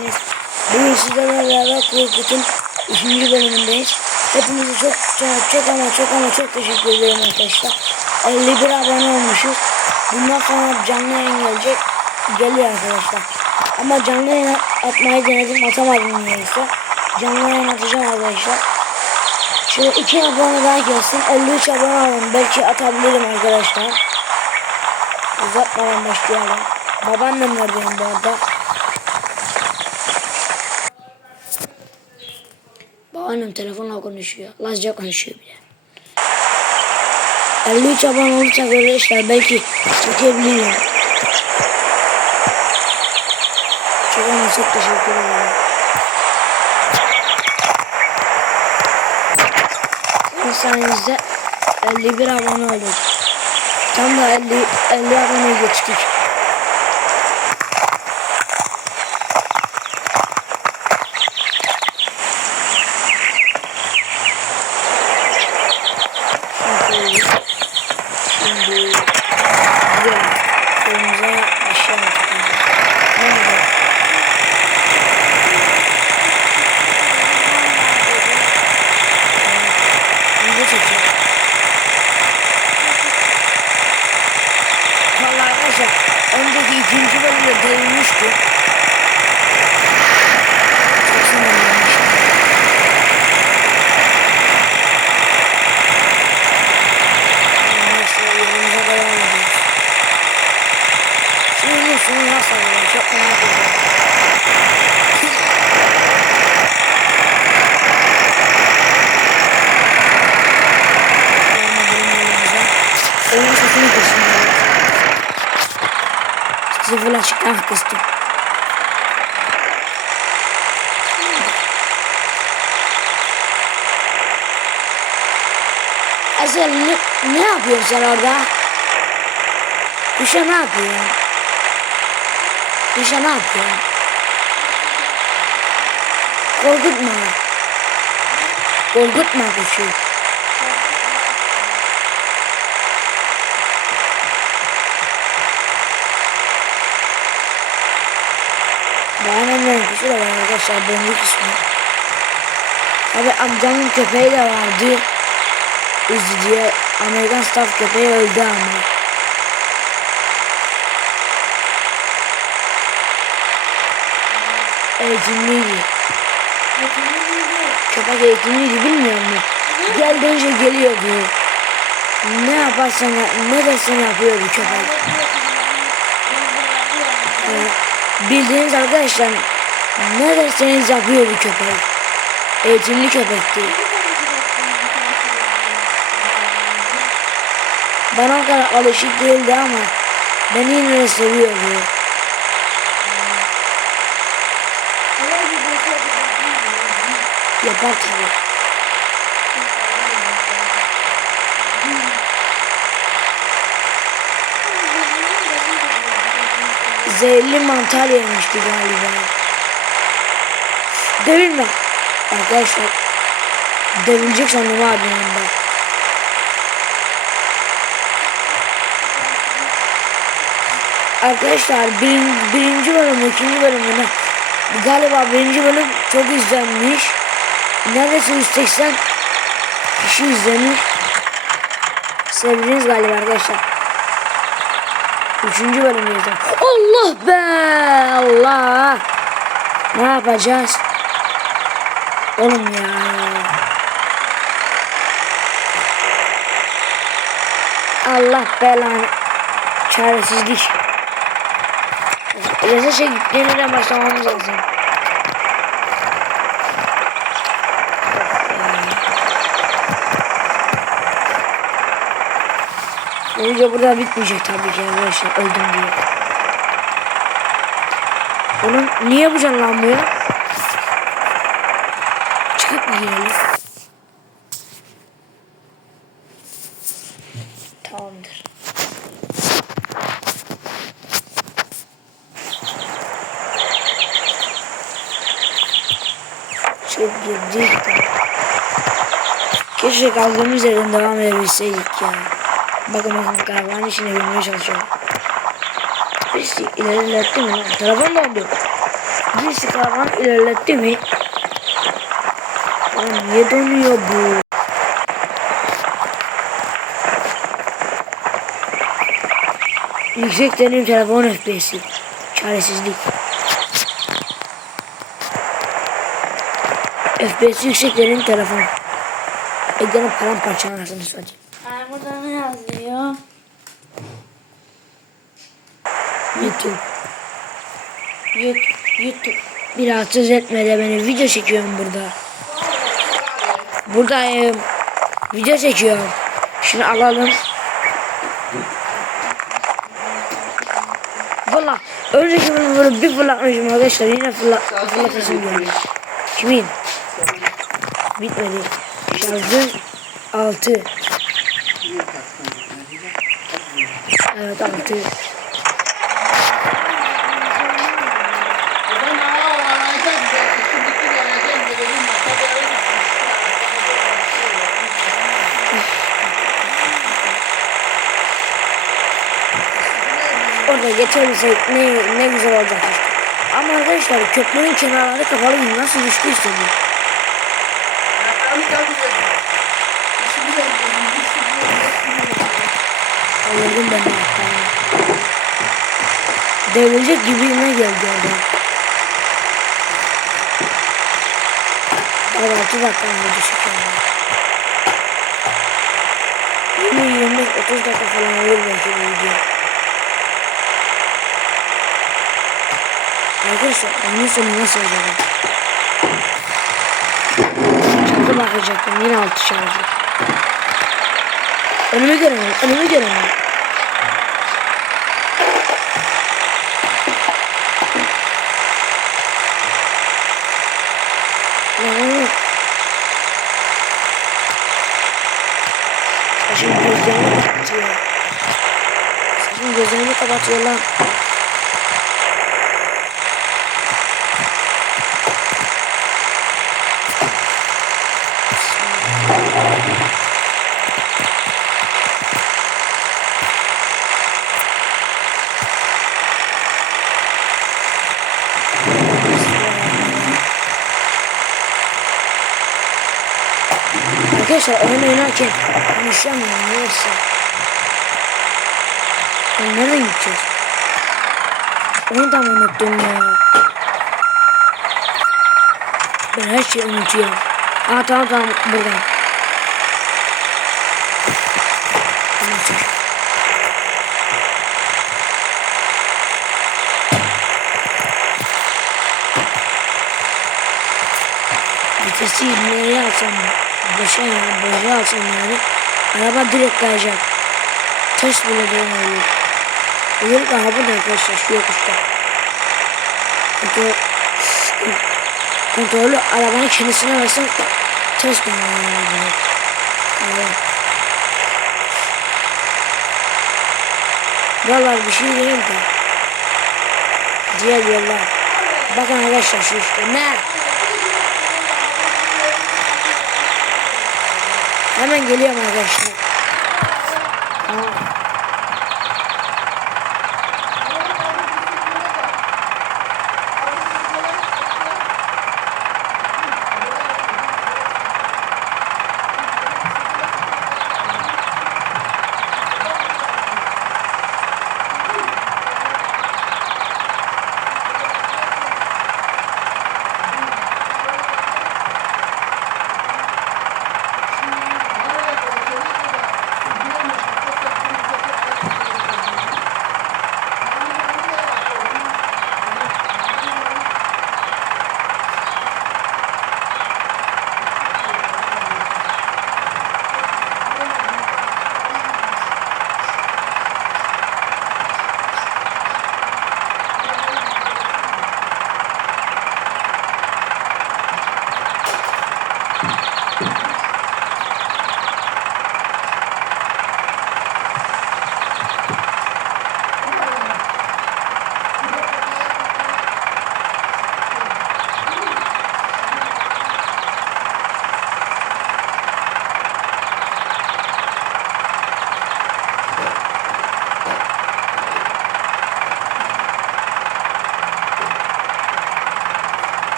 geldiniz. Bugün sizlerle beraber Korkut'un 3. bölümündeyiz. Hepinize çok çok çok ama çok ama çok teşekkür ederim arkadaşlar. 51 abone olmuşuz. Bundan sonra canlı yayın gelecek. Geliyor arkadaşlar. Ama canlı yayın atmayı denedim atamadım niyeyse. Canlı yayın atacağım arkadaşlar. Şöyle 2 abone daha gelsin. 53 abone alın. Belki atabilirim arkadaşlar. Uzatmadan başlayalım. Babaannem nerede benim bu arada? Babaannem telefonla konuşuyor. Lazca konuşuyor bile. 53 abone olursa arkadaşlar belki çekebilirim. Çok ama çok teşekkür ederim. Sizin sayenizde 51 abone olduk. Tam da 50, 50 abone geçtik. Şimdi, şimdi, güzel. Kolumuza aşağı atacağız. Nerede? Şimdi çekiyor. Valla arkadaşlar önceki ikinci bölümde değinmişti. Çok sinirlenmiştim. Neyse yolumuza devam ediyoruz. Şimdi sonu nasıl olur çok merak ediyorum. Devam edelim yolumuza. Oyun sesini kısın. Sıfır açıktan kıstım. Ezel ne, ne yapıyorsun sen orada? Kuşa ne yapıyorsun? Kuşa ne yapıyorsun? Korkutma. Korkutma kuşu. Beğenmeyen kuşu da var arkadaşlar. Boncuk ismi. Tabi amcamın köpeği de vardı. Uzi diye Amerikan staff köpeği öldü ama. Eğitimliydi. Köpek eğitimliydi bilmiyor musun? Gel deyince geliyordu. Ne yaparsan yap, ne dersen yapıyordu köpek. Ee, bildiğiniz arkadaşlar ne derseniz yapıyordu köpek. Eğitimli köpekti. Bana o kadar alışık değildi ama beni yine de seviyordu. Yapar tabii. Zehirli mantar yemişti galiba. Devilme. Arkadaşlar. Devilecek sandım abi yanında. Arkadaşlar birin, birinci bölüm, ikinci bölümüne galiba birinci bölüm çok izlenmiş. Neredeyse 180 kişi izlemiş. Sevdiniz galiba arkadaşlar. Üçüncü bölümü izledim. Allah be Allah. Ne yapacağız? Oğlum ya. Allah belanı. Çaresizlik. Yasa şey yeniden başlamamız lazım. Bu video burada bitmeyecek tabii ki arkadaşlar öldüm diye. Onun niye bu canlanmıyor? Çıkıp mı girelim? Tamamdır. Çok girdik. Keşke kaldığımız yerden devam edebilseydik ya. Bakın bakın karavanın içine girmeye çalışıyorum. Birisi ilerletti mi lan? Telefon dondu. birisi karavanı ilerletti mi? Lan niye donuyor bu? Yüksek denim telefon FPS'i. Çaresizlik. FPS yüksek denim telefon. Ekranı paramparça anasını. Ay burada ne yazıyor? YouTube. YouTube. YouTube. Bir rahatsız etme de beni video çekiyorum burada. Buradayım. Video çekiyorum. Şunu alalım. Valla önceki bölümü bir fırlatmışım arkadaşlar. Yine fırlat. Kimin? Bitmedi. Şarjım 6. Evet 6. Orada geçebilsek ne, ne güzel olacak işte. Ama arkadaşlar köprünün kenarları kapalı gibi nasıl düştüyse bu. Anladım ben de. Devrilecek gibime geldi orada. Daha 6 dakika mı düşük yani. 20 25 30 dakika falan olur belki bu video. Arkadaşlar bunun sonu nasıl olacak? Şarkı bakacaktım yine altı şarjı. Önümü göremiyorum, önümü göremiyorum. Saçım gözlerimi kapatıyor. Saçım gözlerimi kapatıyor lan. Arkadaşlar oyun oynarken konuşamıyorum neyse. Nereden gideceğiz? Onu da mı unuttum ya? Ben her şeyi unutuyorum. Aa tamam tamam buradan. Vitesi neye alsam boşa ya boşa alsam yani araba direkt kayacak. Ters bile dönüyor. Özellikle ha burada arkadaşlar şu yokuşta. Kontrol, kontrolü arabanın kendisine versen ters dönüyor. Evet. Buralar bir şey değil de. Diğer yollar. Bakın arkadaşlar şu işte ne? Hemen geliyorum arkadaşlar.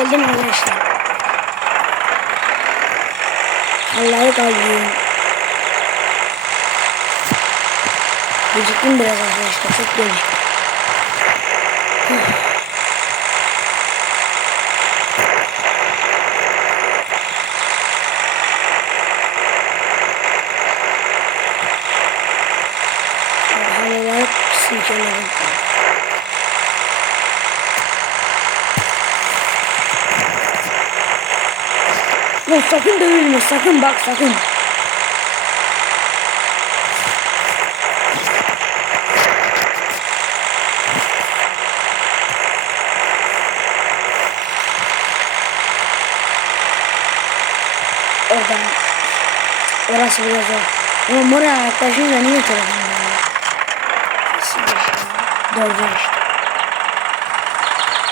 Geldim arkadaşlar. Allah'ı kaldırıyorum. Geciktim biraz arkadaşlar. Çok geciktim. Yok sakın dövülme sakın bak sakın. Oradan. Orası biraz zor. Ama buraya yaklaşınca niye telefonu veriyor? Dördü işte.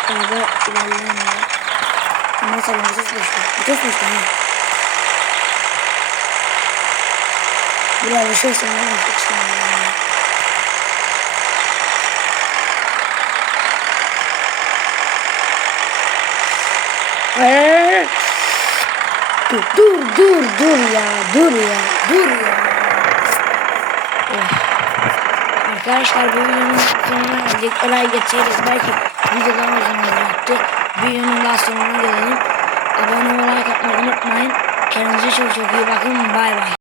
Araba ilerlemiyor. Nasıl vites düştü? Vites düştü ha. Buraya düşersen ne yapmak istemiyorum. Eee! Dur dur dur dur ya dur ya dur ya. Arkadaşlar bu videonun sonuna geldik. Olay geçeriz. Belki videodan uzun olacaktı. Videonun daha sonuna gelelim. Abone olmayı atmayı unutmayın. Kendinize çok çok iyi bakın. Bay bay.